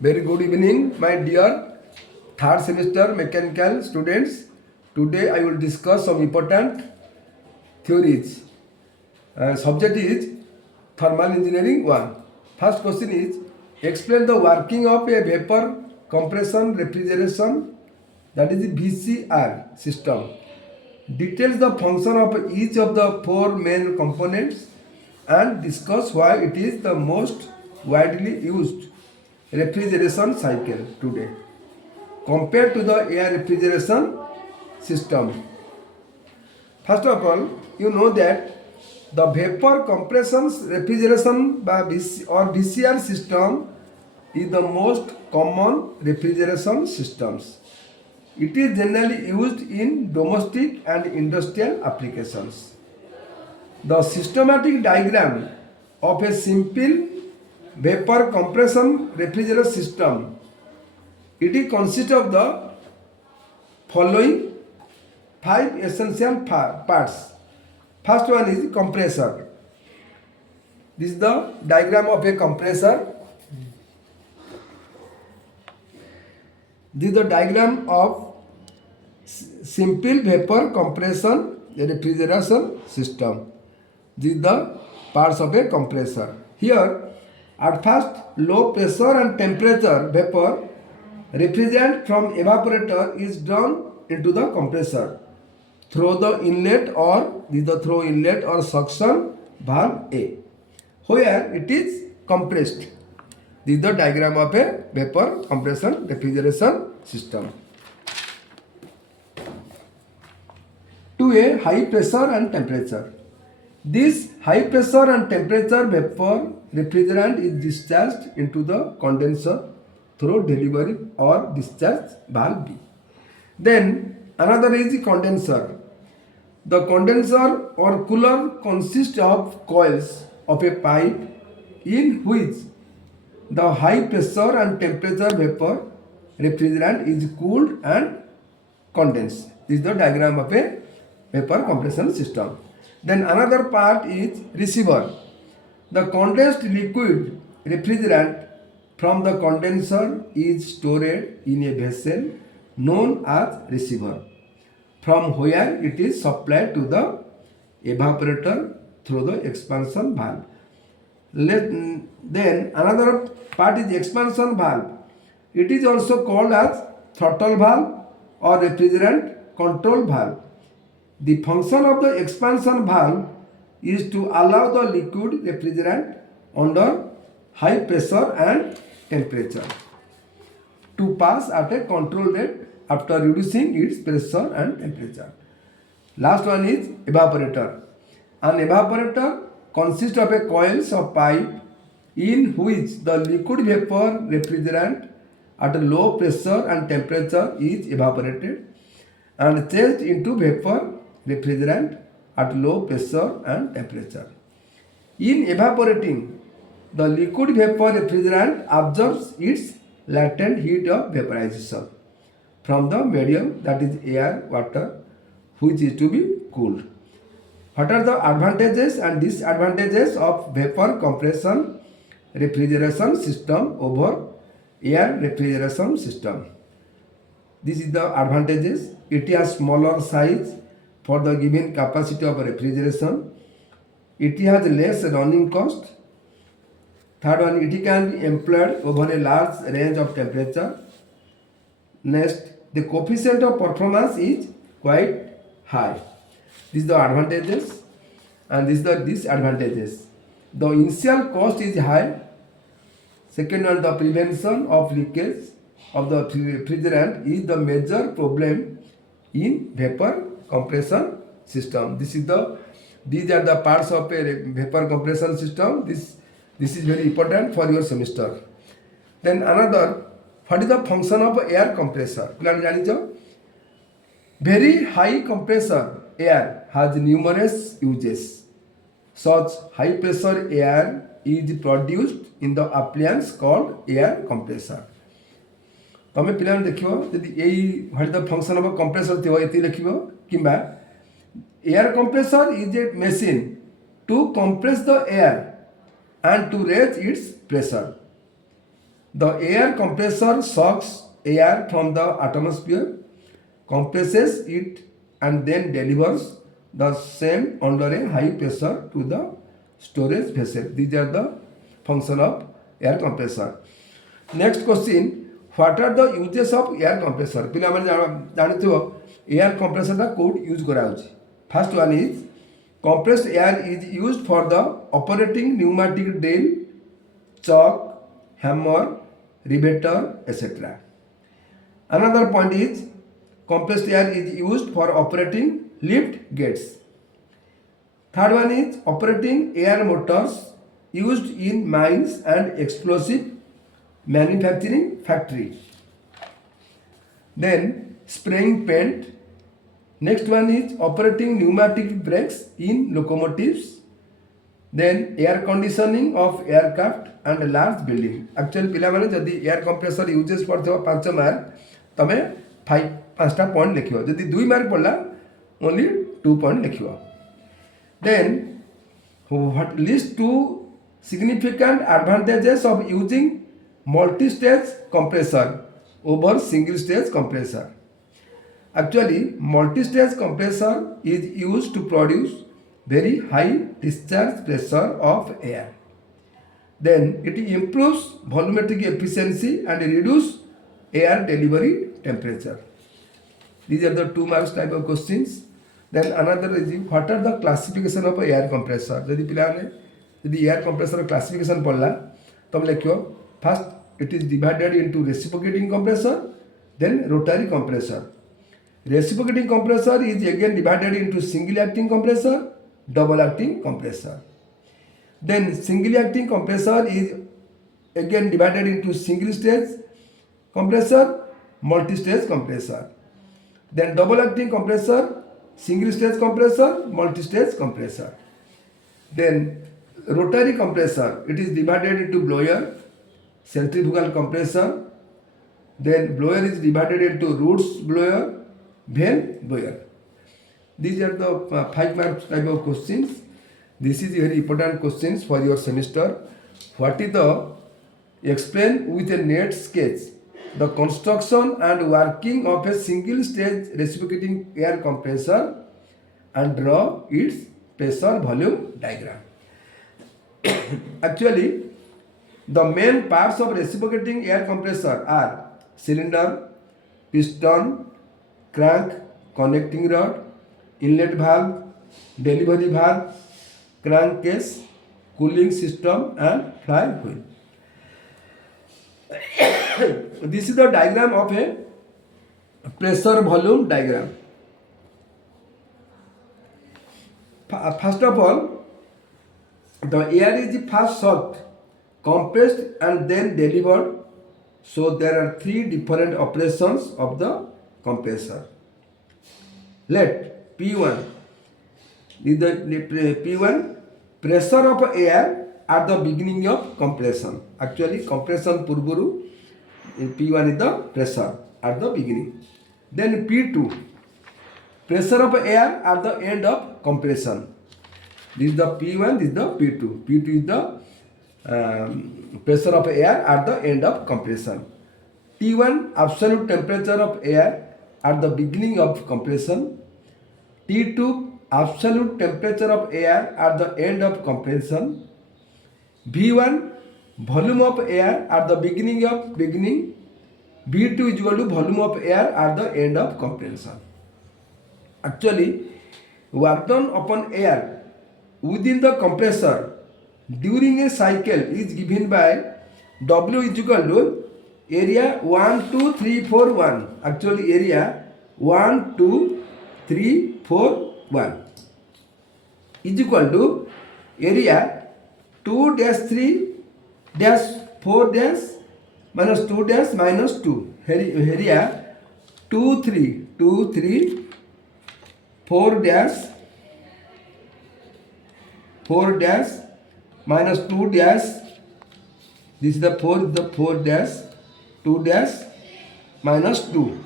Very good evening, my dear third semester mechanical students. Today I will discuss some important theories. Subject is thermal engineering 1. First question is explain the working of a vapor compression refrigeration, that is VCR system. Details the function of each of the four main components and discuss why it is the most widely used refrigeration cycle today compared to the air refrigeration system. First of all, you know that the vapor compression refrigeration or VCR system is the most common refrigeration systems. It is generally used in domestic and industrial applications. The systematic diagram of a simple vapor compression refrigeration system, it consists of the following five essential parts. First one is compressor. This is the diagram of a compressor. This is the diagram of simple vapor compression refrigeration system. These are the parts of a compressor. Here, at first, low pressure and temperature vapor refrigerant from evaporator is drawn into the compressor through the inlet or the through inlet or suction valve A, where it is compressed. This is the diagram of a vapor compression refrigeration system. To a high pressure and temperature. This high pressure and temperature vapor refrigerant is discharged into the condenser through delivery or discharge valve B. Then another is condenser. The condenser or cooler consists of coils of a pipe in which the high pressure and temperature vapor refrigerant is cooled and condensed. This is the diagram of a vapor compression system. Then another part is receiver. The condensed liquid refrigerant from the condenser is stored in a vessel known as receiver, from where it is supplied to the evaporator through the expansion valve. Then another part is expansion valve. It is also called as throttle valve or refrigerant control valve. The function of the expansion valve is to allow the liquid refrigerant under high pressure and temperature to pass at a controlled rate after reducing its pressure and temperature. Last one is evaporator. An evaporator consists of a coils of pipe in which the liquid vapor refrigerant at a low pressure and temperature is evaporated and changed into vapor refrigerant at low pressure and temperature. In evaporating, the liquid vapor refrigerant absorbs its latent heat of vaporization from the medium, that is air, water, which is to be cooled. What are the advantages and disadvantages of vapor compression refrigeration system over air refrigeration system? This is the advantages. It has smaller size for the given capacity of refrigeration. It has less running cost. Third one, it can be employed over a large range of temperature. Next, the coefficient of performance is quite high. These are the advantages and these are the disadvantages. The initial cost is high. Second one, the prevention of leakage of the refrigerant is the major problem in vapor compression system. These are the parts of a vapor compression system. This is very important for your semester. Then another, what is the function of air compressor? Very high compressor air has numerous uses. Such high pressure air is produced in the appliance called air compressor. तमें पिलाने देखियो यदि यही what the function of compressor थिबो एति लिखिबो किबा air compressor is a machine to compress the air and to raise its pressure. The air compressor sucks air from the atmosphere, compresses it, and then delivers the same under a high pressure to the storage vessel. These are the function of air compressor. Next question, what are the uses of air compressor? पिला माने जानिथिबो air compressor टा code use करा होछि. First one is compressed air is used for the operating pneumatic drill, chalk, hammer, riveter, etc. Another point is compressed air is used for operating lift gates. Third one is operating air motors used in mines and explosive manufacturing factory. Then spraying paint. Next one is operating pneumatic brakes in locomotives. Then air conditioning of aircraft and large building. Actually पिला माने जदि air compressor uses पड़थो 5 mark तमे 5टा point लिखियो. जदि 2 mark पड़ला only 2 point लिखियो. Then what list two significant advantages of using multi-stage compressor over single stage compressor. Actually multi-stage compressor is used to produce very high discharge pressure of air. Then it improves volumetric efficiency and reduce air delivery temperature. These are the 2 marks type of questions. Then another is what are the classification of air compressor? यदि पिलाने यदि air compressor classification पढ़ला तब लिखियो first it is divided into reciprocating compressor, then rotary compressor. Reciprocating compressor is again divided into single acting compressor, double acting compressor. Then single acting compressor is again divided into single stage compressor, multi stage compressor. Then double acting compressor, single stage compressor, multi stage compressor. Then rotary compressor, it is divided into blower, centrifugal compressor. Then blower is divided into roots blower, vane blower. These are the 5 marks type of questions. This is very important questions for your semester. What is the explain with a net sketch the construction and working of a single stage reciprocating air compressor and draw its pressure volume diagram. Actually, the main parts of reciprocating air compressor are cylinder, piston, crank, connecting rod, inlet valve, delivery valve, crankcase, cooling system and flywheel. This is the diagram of a pressure volume diagram. First of all, the air is first sucked, compressed and then delivered. So there are 3 different operations of the compressor. Let P1 is the P1 pressure of air at the beginning of compression. Actually compression purvuru P1 is the pressure at the beginning. Then P2 pressure of air at the end of compression. This is the P1, this is the P2. P2 is the pressure of air at the end of compression. T1 absolute temperature of air at the beginning of compression. T2 absolute temperature of air at the end of compression. V1 volume of air at the beginning. V2 is equal to volume of air at the end of compression. Actually, work done upon air within the compressor during a cycle is given by W is equal to area 1, 2, 3, 4, 1. Actually, area 1, 2, 3, 4, 1 is equal to area 2 dash 3 dash 4 dash minus 2 dash minus 2. Area 2, 3, 2, 3, 4 dash 4 dash minus 2 dash. This is the 4 dash 2 dash minus 2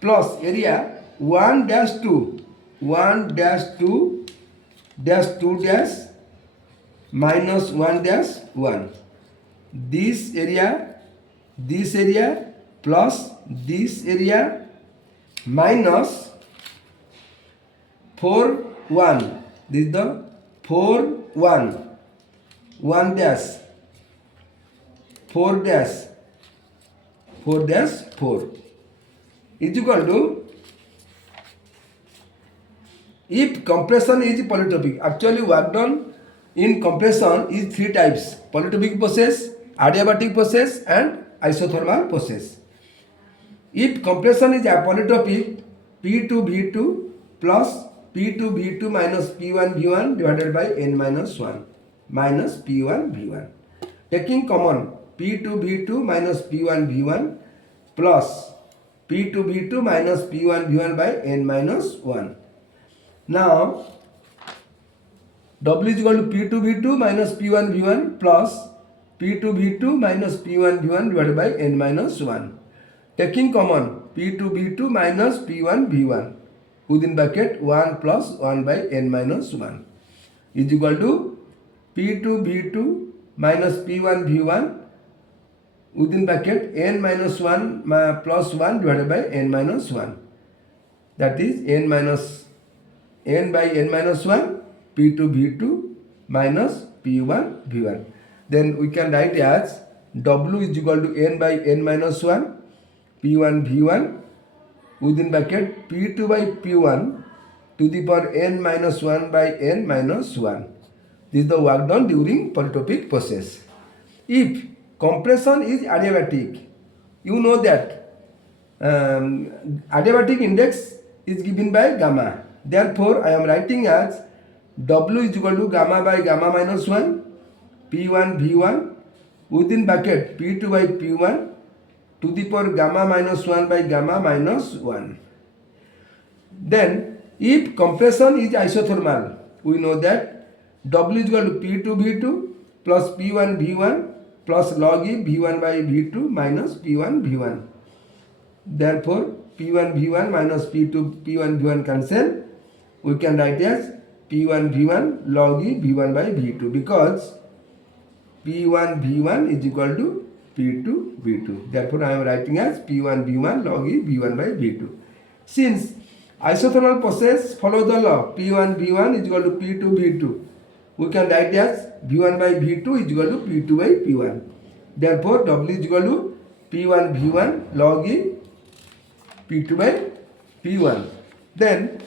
plus area 1 dash 2 1 dash 2 dash 2 dash minus 1 dash 1 this area plus this area minus 4 1. This is the 4 1 1 dash 4 dash 4 dash 4 is equal to, if compression is polytropic, actually work done in compression is three types: polytropic process, adiabatic process and isothermal process. If compression is polytropic, P2V2 plus P2V2 minus P1V1 divided by n minus 1 minus P1V1. Taking common, P2V2 minus P1V1 plus P2V2 minus P1V1 by n minus 1. Now, W is equal to P2V2 minus P1V1 plus P2V2 minus P1V1 divided by n minus 1. Taking common, P2V2 minus P1V1 within bracket 1 plus 1 by n minus 1 is equal to P2V2 minus P1V1 within bracket n minus 1 plus 1 divided by n minus 1. That is n by n minus 1 P2V2 minus P1V1. Then we can write as W is equal to n by n minus 1 P1V1 within bracket P2 by P1 to the power n minus 1 by n minus 1. This is the work done during polytropic process. If compression is adiabatic, you know that adiabatic index is given by gamma. Therefore, I am writing as W is equal to gamma by gamma minus 1 P1V1 within bracket P2 by P1 to the power gamma minus 1 by gamma minus 1. Then, if compression is isothermal, we know that W is equal to P2V2 plus P1V1 plus log E V1 by V2 minus P1V1. Therefore, P1V1 minus P1V1 cancel. We can write as P1V1 log E V1 by V2 because P1V1 is equal to P2V2. Therefore, I am writing as P1V1 log E V1 by V2. Since isothermal process follow the law P1V1 is equal to P2V2, we can write as V1 by V2 is equal to P2 by P1. Therefore, W is equal to P1V1 log E P2 by P1. Then,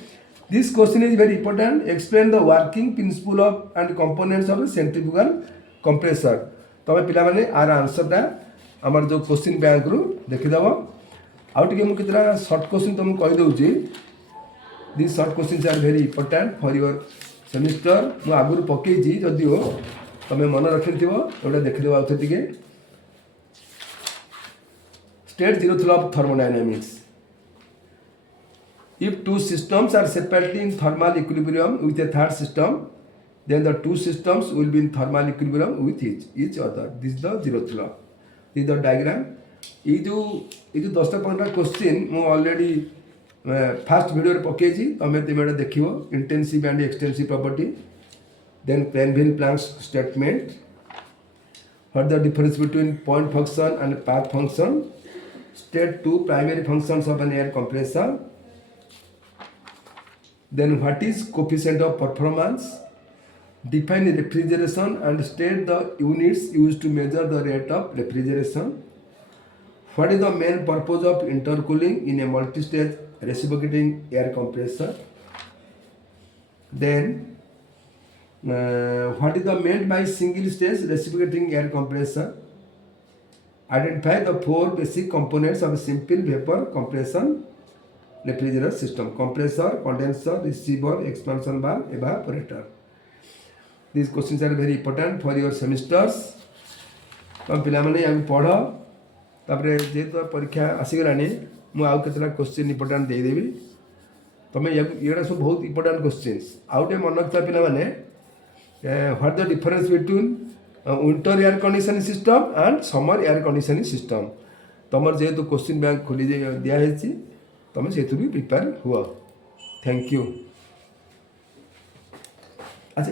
this question is very important. Explain the working principle of and components of a centrifugal compressor. तबे पिला माने our answer टा हमर जो question bank रु देखि दबो आउ टिके मु कितरा शॉर्ट क्वेश्चन तुम कहि दउची this short questions are very important for your semester मु आगुर पकेई जी जदिओ तमे मन रखिथिबो ओटा देखि दबो आउ टिके state zero law of thermodynamics. If two systems are separately in thermal equilibrium with a third system, then the two systems will be in thermal equilibrium with each other. This is the zeroth law. This is the diagram. ये जो 10 15 question मु already first video रे पकेजी तमे तेमेडा देखिवो intensive and extensive property then Planck statement. What the difference between point function and path function? State two primary functions of an air compressor. Then what is coefficient of performance? Define refrigeration and state the units used to measure the rate of refrigeration. What is the main purpose of intercooling in a multi-stage reciprocating air compressor? Then what is the meant by single stage reciprocating air compressor? Identify the four basic components of a simple vapor compression refrigerator system: compressor, condenser, receiver, expansion valve, evaporator. These questions are very important for your semesters. तो पिला माने हम पढ़ो तापरे जेतो परीक्षा आसीगलानी मु आउ केतला क्वेश्चन इंपोर्टेंट दे देबी तमे एडा सब बहुत इंपोर्टेंट क्वेश्चंस आउटे मन रखता पिला माने what the difference between winter air conditioning system and summer air conditioning system तमर जेतो क्वेश्चन बैंक खोली दिया हेछि तमे सेतु भी प्रिपेयर हुआ. Thank you. अच्छा